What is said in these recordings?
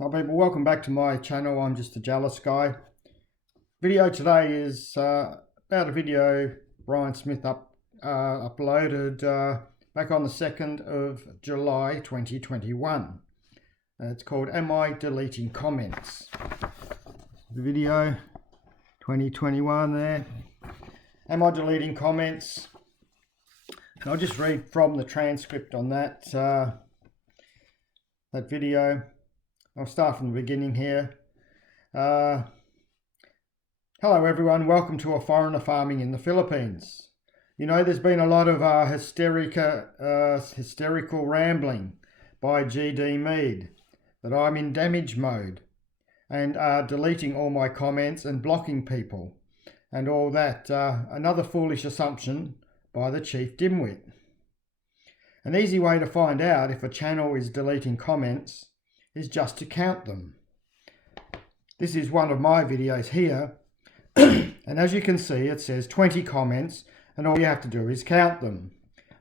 Hi people, welcome back to my channel. I'm just a jealous guy. Video today is about a video Brian Smith uploaded back on the 2nd of July 2021. It's called Am I Deleting Comments? The video 2021 there. Am I deleting comments? And I'll just read from the transcript on that video. I'll start from the beginning here. Hello everyone, welcome to A Foreigner Farming in the Philippines. You know, there's been a lot of hysterical rambling by GD Mead that I'm in damage mode and deleting all my comments and blocking people and all that. Another foolish assumption by the chief dimwit. An easy way to find out if a channel is deleting comments is just to count them. This is one of my videos here, and as you can see it says 20 comments, and all you have to do is count them.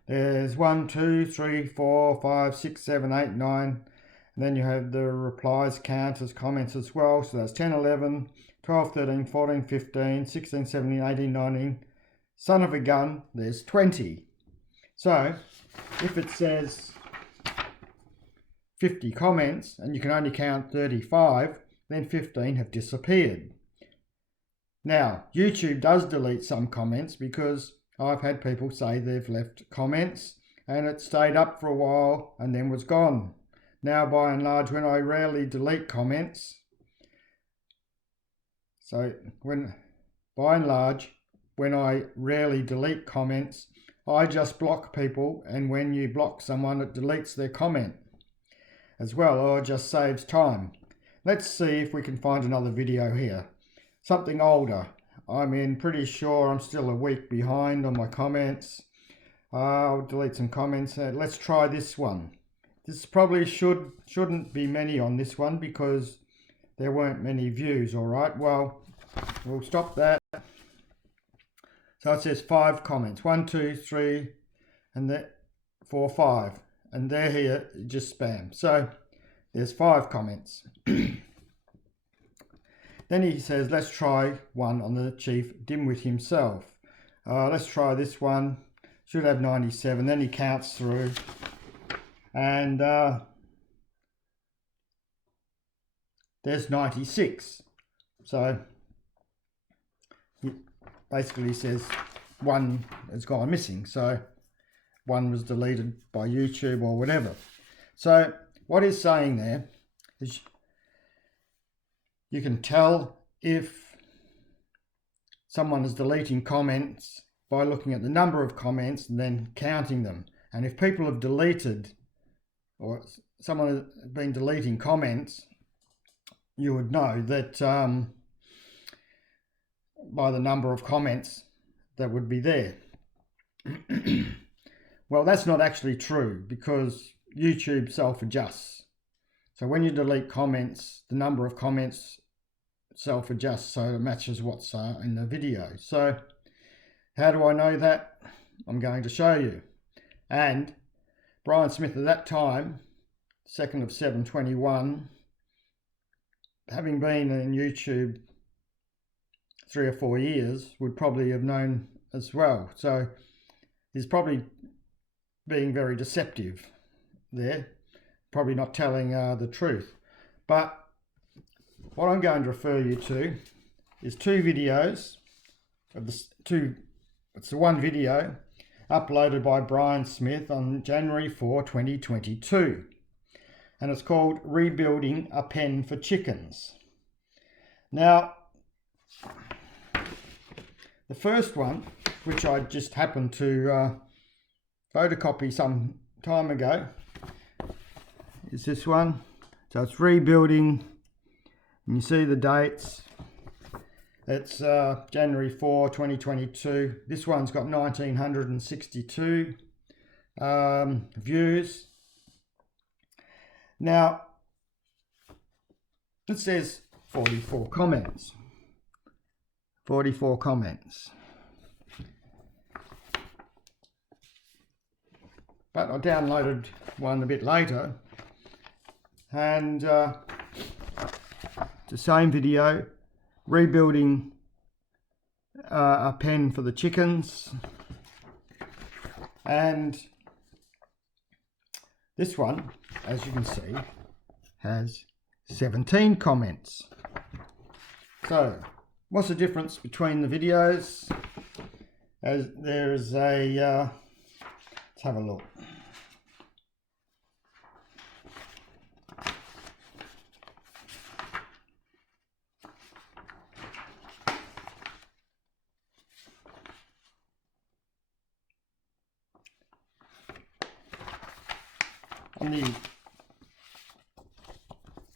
There's 1, 2, 3, 4, 5, 6, 7, 8, 9, and then you have the replies count as comments as well, so that's 10, 11, 12, 13, 14, 15, 16, 17, 18, 19, son of a gun, there's 20. So if it says 50 comments and you can only count 35, then 15 have disappeared. Now, YouTube does delete some comments because I've had people say they've left comments and it stayed up for a while and then was gone. Now, by and large, when I rarely delete comments, when I rarely delete comments, I just block people, and when you block someone, it deletes their comment as well, or just saves time. Let's see if we can find another video here. Something older. I'm pretty sure I'm still a week behind on my comments. I'll delete some comments. Let's try this one. This probably shouldn't be many on this one because there weren't many views. All right, well, we'll stop that. So it says 5 comments. 1, 2, 3, and then 4, 5. And they're here, just spam. So there's 5 comments. Then he says, let's try one on the chief dimwit himself. Let's try this one. Should have 97. Then he counts through. And there's 96. So he basically says one has gone missing. So one was deleted by YouTube or whatever. So what he's saying there is you can tell if someone is deleting comments by looking at the number of comments and then counting them. And if people have deleted, or someone has been deleting comments, you would know that by the number of comments that would be there. Well, that's not actually true because YouTube self-adjusts. So when you delete comments, the number of comments self-adjusts so it matches what's in the video. So how do I know that? I'm going to show you. And Brian Smith at that time, 2nd of 7/21, having been in YouTube 3 or 4 years, would probably have known as well. So he's probably being very deceptive there, probably not telling the truth. But what I'm going to refer you to is 2 videos of it's the one video uploaded by Brian Smith on January 4, 2022, and it's called Rebuilding a Pen for Chickens. Now, the first one, which I just happened to photocopy some time ago, is this one. So it's rebuilding, and you see the dates. It's January 4, 2022. This one's got 1962 views. Now it says 44 comments. 44 comments. But I downloaded one a bit later, and the same video, rebuilding a pen for the chickens. And this one, as you can see, has 17 comments. So what's the difference between the videos? As there's a let's have a look.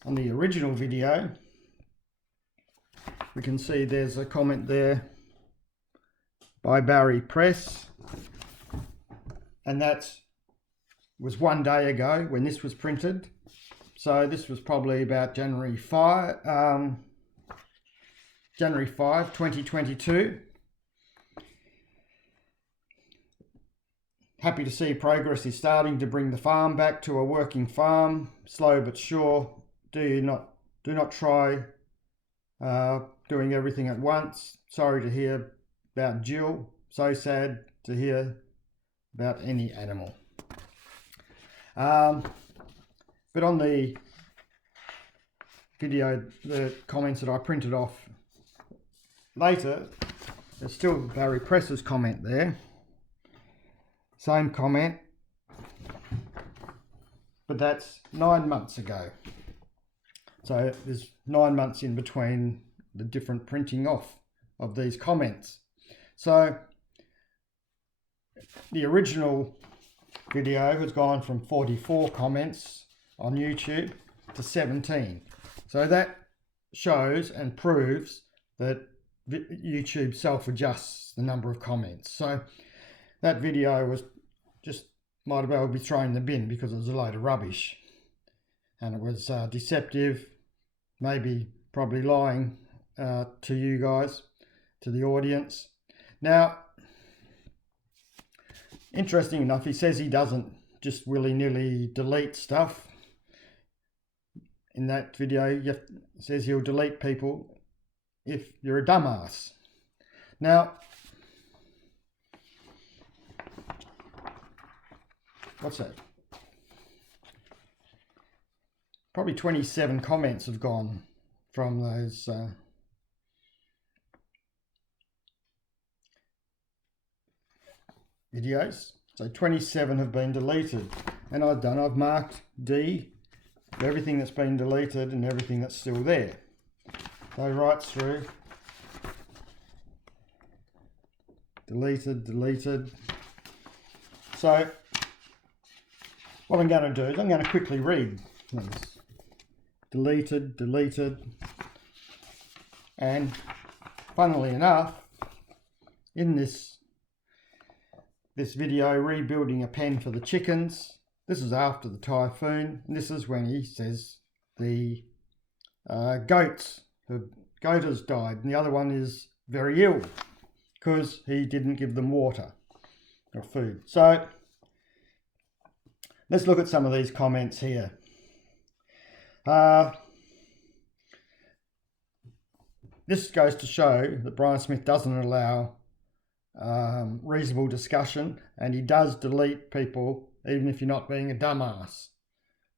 On the original video, we can see there's a comment there by Barry Press, and that was 1 day ago when this was printed. So this was probably about January 5, 2022. Happy to see progress is starting to bring the farm back to a working farm, slow but sure. Do not try doing everything at once. Sorry to hear about Jill. So sad to hear about any animal. But on the video, the comments that I printed off later, there's still Barry Press's comment there. Same comment, but that's 9 months ago. So there's 9 months in between the different printing off of these comments. So the original video has gone from 44 comments on YouTube to 17. So that shows and proves that YouTube self-adjusts the number of comments. So that video was just might as well be thrown in the bin because it was a load of rubbish, and it was deceptive, probably lying to you guys, to the audience. Now, interesting enough, he says he doesn't just willy-nilly delete stuff. In that video, he says he'll delete people if you're a dumbass. Now, what's that? Probably 27 comments have gone from those videos. So 27 have been deleted, and I've marked D for everything that's been deleted and everything that's still there. So right through, deleted. So what I'm going to do is I'm going to quickly read these. Deleted, and funnily enough, in this video, rebuilding a pen for the chickens, this is after the typhoon, and this is when he says the goat has died, and the other one is very ill because he didn't give them water or food. So let's look at some of these comments here. This goes to show that Brian Smith doesn't allow reasonable discussion, and he does delete people even if you're not being a dumbass.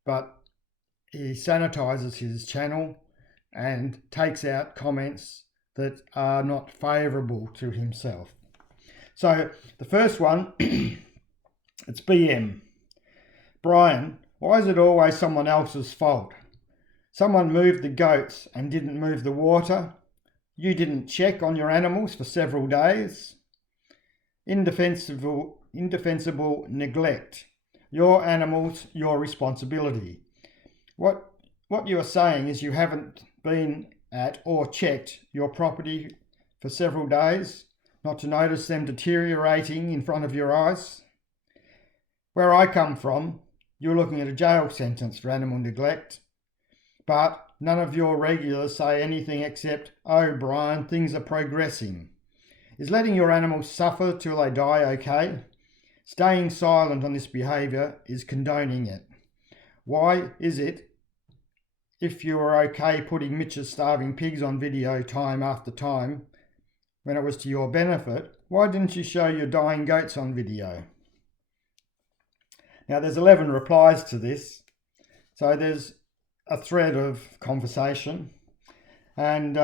But he sanitizes his channel and takes out comments that are not favourable to himself. So the first one, it's BM. Brian, why is it always someone else's fault? Someone moved the goats and didn't move the water. You didn't check on your animals for several days. Indefensible neglect. Your animals, your responsibility. What you are saying is you haven't been at or checked your property for several days, not to notice them deteriorating in front of your eyes. Where I come from, you're looking at a jail sentence for animal neglect. But none of your regulars say anything except, "Oh, Brian, things are progressing." Is letting your animals suffer till they die okay? Staying silent on this behaviour is condoning it. Why is it, if you were okay putting Mitch's starving pigs on video time after time when it was to your benefit, why didn't you show your dying goats on video? Now there's 11 replies to this, so there's a thread of conversation. And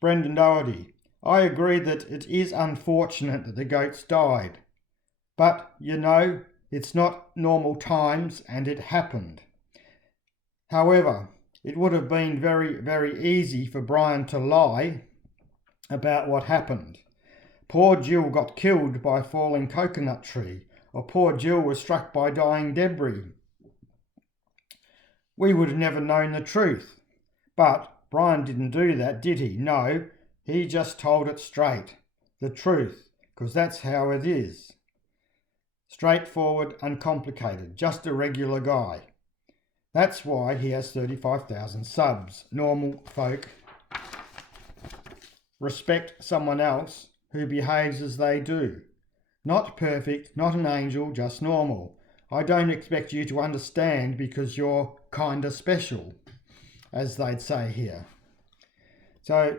Brendan Doherty, I agree that it is unfortunate that the goats died, but you know, it's not normal times and it happened. However, it would have been very, very easy for Brian to lie about what happened. Poor Jill got killed by a falling coconut tree, or poor Jill was struck by dying debris. We would have never known the truth. But Brian didn't do that, did he? No, he just told it straight. The truth, because that's how it is. Straightforward, uncomplicated, just a regular guy. That's why he has 35,000 subs. Normal folk respect someone else who behaves as they do. Not perfect, not an angel, just normal. I don't expect you to understand because you're kinda special, as they'd say here. So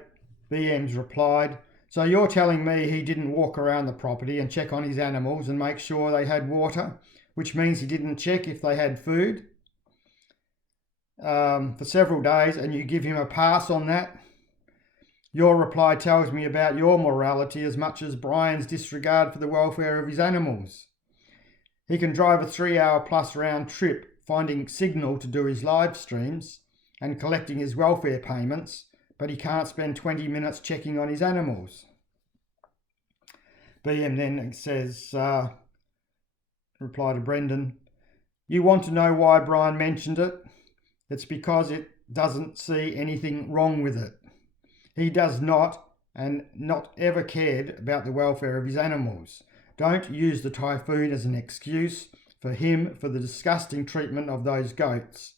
BM's replied, so you're telling me he didn't walk around the property and check on his animals and make sure they had water, which means he didn't check if they had food for several days, and you give him a pass on that? Your reply tells me about your morality as much as Brian's disregard for the welfare of his animals. He can drive a 3-hour plus round trip finding signal to do his live streams and collecting his welfare payments, but he can't spend 20 minutes checking on his animals. BM then says, reply to Brendan, you want to know why Brian mentioned it? It's because it doesn't see anything wrong with it. He does not and not ever cared about the welfare of his animals. Don't use the typhoon as an excuse for him for the disgusting treatment of those goats.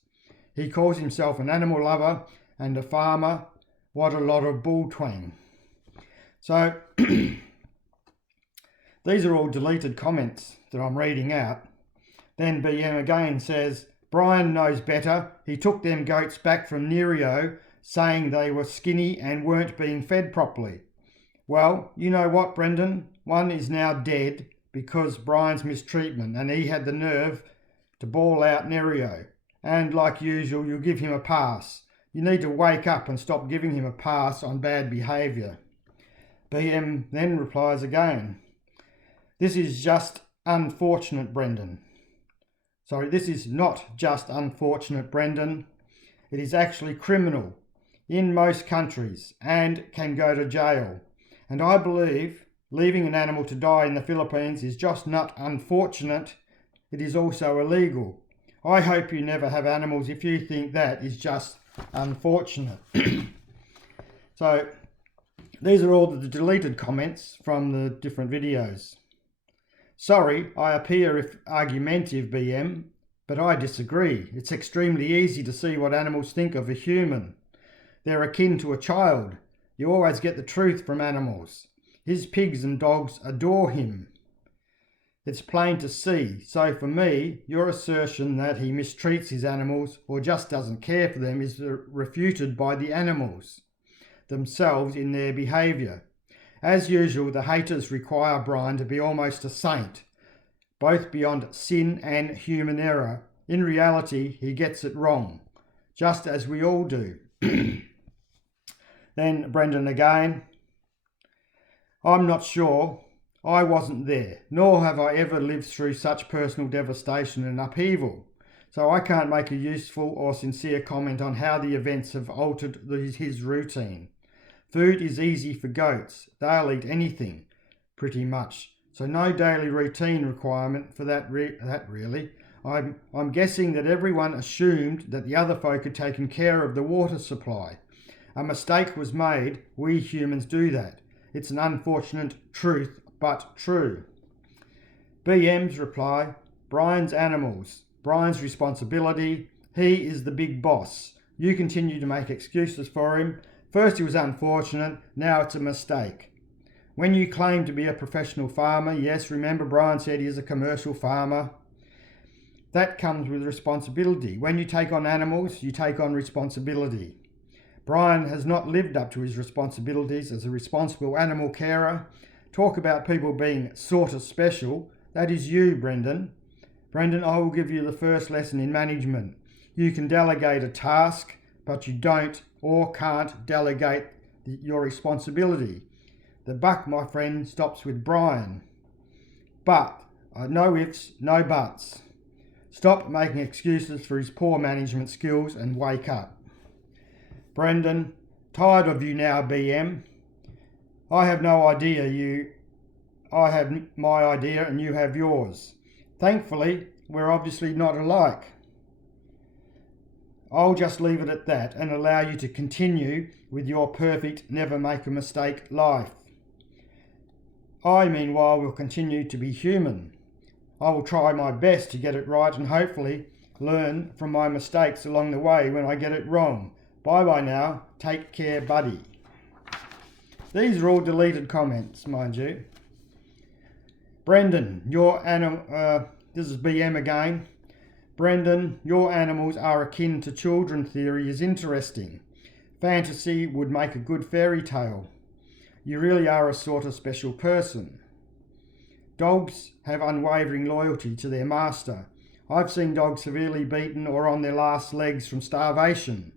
He calls himself an animal lover and a farmer. What a lot of bull twang. So these are all deleted comments that I'm reading out. Then BM again says, Brian knows better. He took them goats back from Nerio saying they were skinny and weren't being fed properly. Well, you know what, Brendan? One is now dead because Brian's mistreatment, and he had the nerve to bawl out Nerio. And like usual, you give him a pass. You need to wake up and stop giving him a pass on bad behaviour. BM then replies again. This is just unfortunate, Brendan. Sorry, this is not just unfortunate, Brendan. It is actually criminal in most countries and can go to jail. And I believe leaving an animal to die in the Philippines is just not unfortunate, it is also illegal. I hope you never have animals if you think that is just unfortunate. So these are all the deleted comments from the different videos. Sorry, I appear argumentative, BM, but I disagree. It's extremely easy to see what animals think of a human. They're akin to a child. You always get the truth from animals. His pigs and dogs adore him. It's plain to see. So for me, your assertion that he mistreats his animals or just doesn't care for them is refuted by the animals themselves in their behaviour. As usual, the haters require Brian to be almost a saint, both beyond sin and human error. In reality, he gets it wrong, just as we all do. Then Brendan again. I'm not sure. I wasn't there, nor have I ever lived through such personal devastation and upheaval. So I can't make a useful or sincere comment on how the events have altered his routine. Food is easy for goats. They'll eat anything, pretty much. So no daily routine requirement for that really. I'm guessing that everyone assumed that the other folk had taken care of the water supply. A mistake was made. We humans do that. It's an unfortunate truth, but true. BM's reply, Brian's animals. Brian's responsibility. He is the big boss. You continue to make excuses for him. First it was unfortunate, now it's a mistake. When you claim to be a professional farmer, yes, remember Brian said he is a commercial farmer. that comes with responsibility. When you take on animals, you take on responsibility. Brian has not lived up to his responsibilities as a responsible animal carer. Talk about people being sort of special. That is you, Brendan. Brendan, I will give you the first lesson in management. You can delegate a task, but you don't or can't delegate your responsibility. The buck, my friend, stops with Brian. But, no ifs, no buts. Stop making excuses for his poor management skills and wake up. Brendan, tired of you now, BM. I have no idea. I have my idea and you have yours. Thankfully, we're obviously not alike. I'll just leave it at that and allow you to continue with your perfect, never make a mistake life. I, meanwhile, will continue to be human. I will try my best to get it right and hopefully learn from my mistakes along the way when I get it wrong. Bye now. Take care, buddy. These are all deleted comments, mind you. Brendan, this is BM again. Brendan, your animals are akin to children theory is interesting. Fantasy would make a good fairy tale. You really are a sort of special person. Dogs have unwavering loyalty to their master. I've seen dogs severely beaten or on their last legs from starvation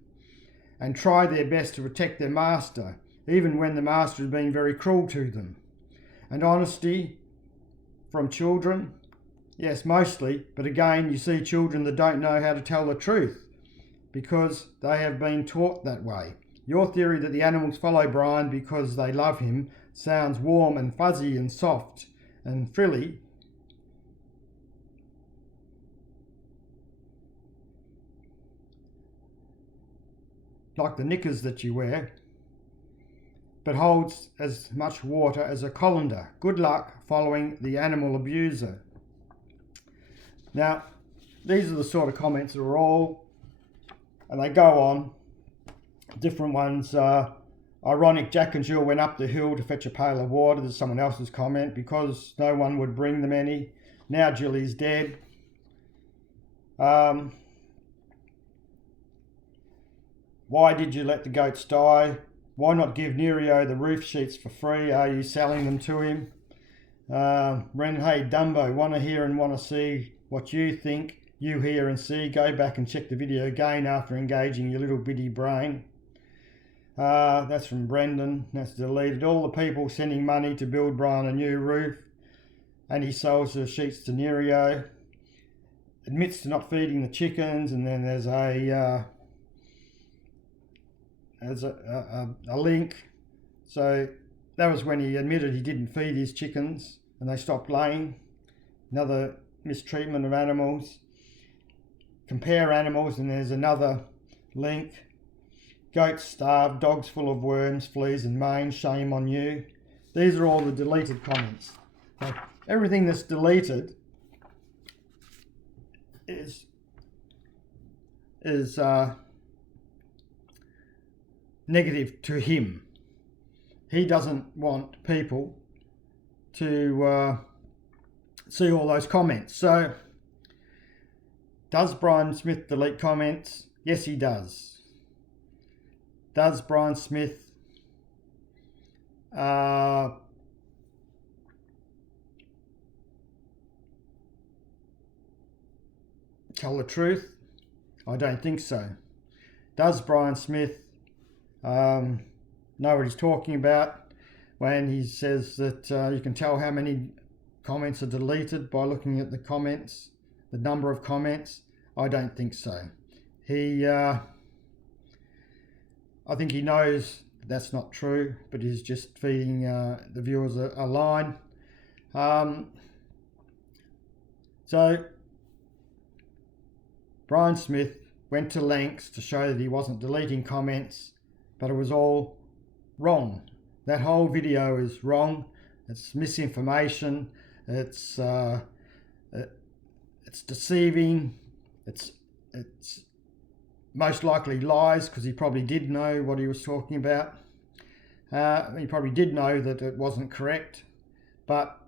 and try their best to protect their master, even when the master is being very cruel to them. And honesty from children? Yes, mostly, but again, you see children that don't know how to tell the truth because they have been taught that way. Your theory that the animals follow Brian because they love him sounds warm and fuzzy and soft and frilly. Like the knickers that you wear, but holds as much water as a colander. Good luck following the animal abuser. Now, these are the sort of comments that are all, and they go on, different ones. Ironic, Jack and Jill went up the hill to fetch a pail of water. There's someone else's comment, because no one would bring them any. Now Jill is dead. Why did you let the goats die? Why not give Nereo the roof sheets for free? Are you selling them to him? Ren, hey Dumbo, want to hear and want to see what you think. You hear and see. Go back and check the video again after engaging your little bitty brain. That's from Brendan. That's deleted. All the people sending money to build Brian a new roof, and he sells the sheets to Nereo. Admits to not feeding the chickens, and then there's a link. So that was when he admitted he didn't feed his chickens and they stopped laying. Another mistreatment of animals. Compare animals, and there's another link. Goats starved, dogs full of worms, fleas and mange, shame on you. These are all the deleted comments. So everything that's deleted is negative to him. He doesn't want people to see all those comments. So, does Brian Smith delete comments? Yes, he does. Does Brian Smith tell the truth? I don't think so. Does Brian Smith know what he's talking about when he says that you can tell how many comments are deleted by looking at the comments, the number of comments? I don't think so. I think he knows that's not true, but he's just feeding the viewers a line. So Brian Smith went to lengths to show that he wasn't deleting comments, but it was all wrong. That whole video is wrong. It's misinformation. It's deceiving. It's most likely lies, because he probably did know what he was talking about. He probably did know that it wasn't correct, but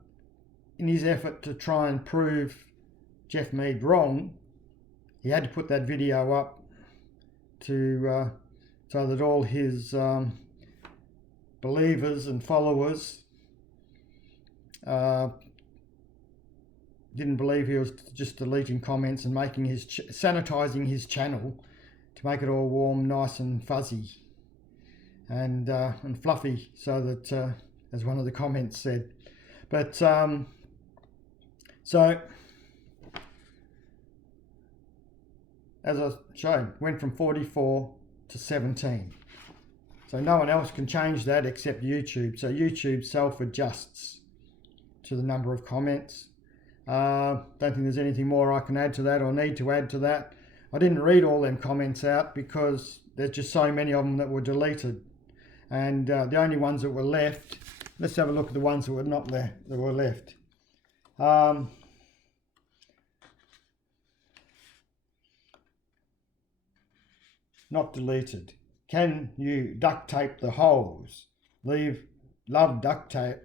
in his effort to try and prove Jeff Mead wrong, he had to put that video up to so that all his believers and followers didn't believe he was just deleting comments and making his sanitizing his channel to make it all warm, nice and fuzzy and fluffy, so that as one of the comments said. But so as I showed, went from 44 to 17. So no one else can change that except YouTube. So YouTube self-adjusts to the number of comments. Don't think there's anything more I can add to that or need to add to that. I didn't read all them comments out because there's just so many of them that were deleted. And the only ones that were left, let's have a look at the ones that were not there, that were left. Not deleted. Can you duct tape the holes? Love duct tape.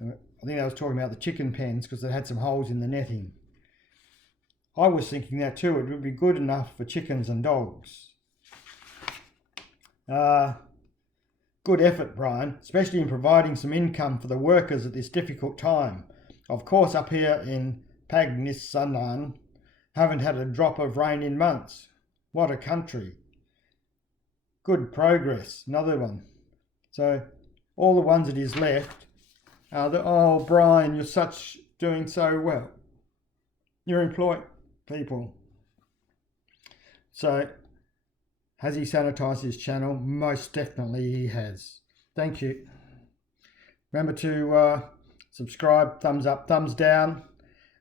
I think I was talking about the chicken pens because they had some holes in the netting. I was thinking that too. It would be good enough for chickens and dogs. Good effort, Brian, especially in providing some income for the workers at this difficult time. Of course, up here in Pagnissanan, haven't had a drop of rain in months. What a country. Good progress. Another one. So all the ones that is left are oh, Brian, you're doing so well. You're employing people. So has he sanitized his channel? Most definitely he has. Thank you. Remember to subscribe, thumbs up, thumbs down,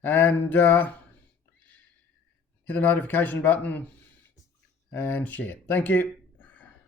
and hit the notification button and share. Thank you.